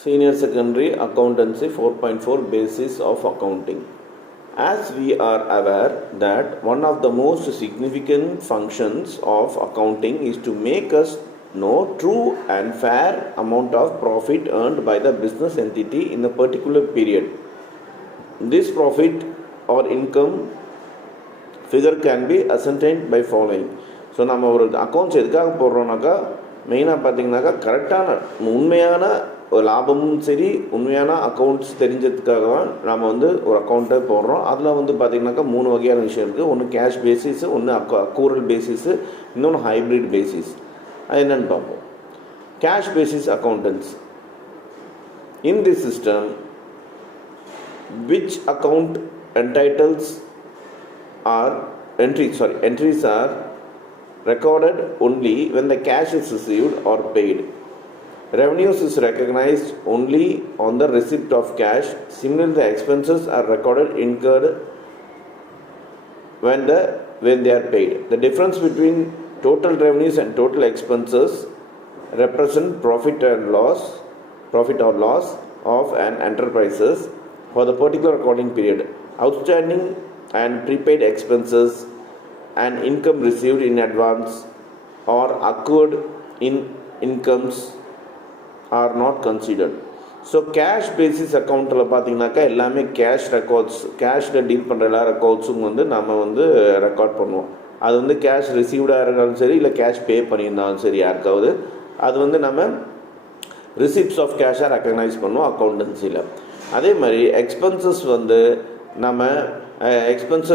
Senior Secondary Accountancy 4.4 Basis of Accounting. As we are aware that one of the most significant functions of accounting is to make us know true and fair amount of profit earned by the business entity in a particular period. This profit or income figure can be ascertained by following. So நம்ம ஒரு accounts எதுக்காக போடுறோம்னாக்கா மெயினாக பார்த்தீங்கன்னாக்கா கரெக்டான உண்மையான ஒரு லாபமும் சரி உண்மையான அக்கௌண்ட்ஸ் தெரிஞ்சதுக்காக தான் நம்ம வந்து ஒரு அக்கௌண்ட்டை போடுறோம். அதில் வந்து பார்த்திங்கனாக்கா 3 வகையான விஷயம் இருக்குது. ஒன்று கேஷ் பேசிஸு, ஒன்று அக்கூரல் பேசிஸு, இன்னொன்று ஹைப்ரிட் பேசிஸ். அது என்னென்னு பார்ப்போம். Cash basis accountants. In tissue system which account entitles are entries are recorded only when the cash is received or paid. Revenues is recognized only on the receipt of cash. Similarly, the expenses are incurred when they are paid. The difference between total revenues and total expenses represent profit or loss of an enterprises for the particular accounting period. Outstanding and prepaid expenses and income received in advance or accrued in incomes are not considered. So cash basis அக்கௌண்ட்டில் பார்த்தீங்கன்னாக்கா எல்லாமே cash records, கேஷில் deal பண்ணுற எல்லா ரெக்கார்ட்ஸும் வந்து நம்ம வந்து record பண்ணுவோம். அது வந்து கேஷ் ரிசீவ்டாக இருந்தாலும் சரி, இல்லை கேஷ் பே பண்ணியிருந்தாலும் சரி யாருக்காவது, அது வந்து நம்ம ரிசிப்ட்ஸ் ஆஃப் கேஷாக ரெக்கக்னைஸ் பண்ணுவோம் அக்கௌண்டன்சியில். அதே மாதிரி எக்ஸ்பென்சஸ் வந்து நம்ம எக்ஸ்பென்ஸு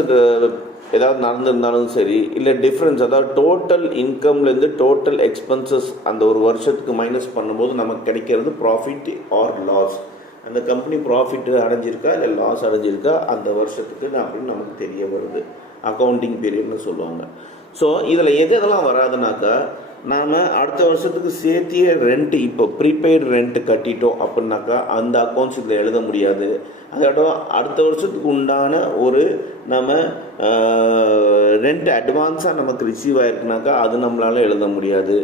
ஏதாவது நடந்திருந்தாலும் சரி, இல்லை டிஃப்ரென்ஸ், அதாவது டோட்டல் இன்கம்லேருந்து டோட்டல் எக்ஸ்பென்சஸ் அந்த ஒரு வருஷத்துக்கு மைனஸ் பண்ணும்போது நமக்கு கிடைக்கிறது ப்ராஃபிட் ஆர் லாஸ். அந்த கம்பெனி ப்ராஃபிட்டு அடைஞ்சிருக்கா இல்லை லாஸ் அடைஞ்சிருக்கா அந்த வருஷத்துக்கு அப்படின்னு நமக்கு தெரிய வருது. அக்கௌண்டிங் பீரியட்னு சொல்லுவாங்க. ஸோ இதில் எதெல்லாம் வராதுனாக்கா, நாம் அடுத்த வருஷத்துக்கு சேர்த்திய ரெண்ட்டு, இப்போ ப்ரீபெய்டு ரெண்ட்டு கட்டிட்டோம் அப்படின்னாக்கா அந்த அக்கௌண்ட்ஸ் இதில் எழுத முடியாது. அதோட அடுத்த வருஷத்துக்கு உண்டான ஒரு நம்ம ரெண்ட் அட்வான்ஸாக நமக்கு ரிசீவ் ஆகிருக்குனாக்கா அது நம்மளால் எழுத முடியாது.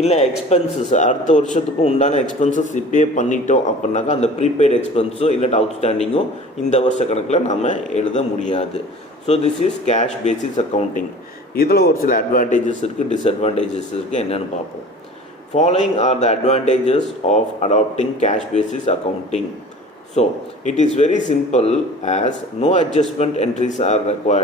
இல்லை எக்ஸ்பென்சஸ், அடுத்த வருஷத்துக்கு உண்டான எக்ஸ்பென்சஸ் இப்போயே பண்ணிட்டோம் அப்படின்னாக்கா அந்த ப்ரீபெய்டு எக்ஸ்பென்ஸோ இல்லாட்டி அவுட்ஸ்டாண்டிங்கோ இந்த வருஷ கணக்கில் நம்ம எழுத முடியாது. So this is cash basis accounting. இதில் ஒரு சில அட்வான்டேஜஸ் இருக்குது, டிஸ்அட்வான்டேஜஸ் இருக்குது. என்னென்னு பார்ப்போம். Following are the advantages of adopting cash basis accounting. So, it is very simple as no adjustment entries are required.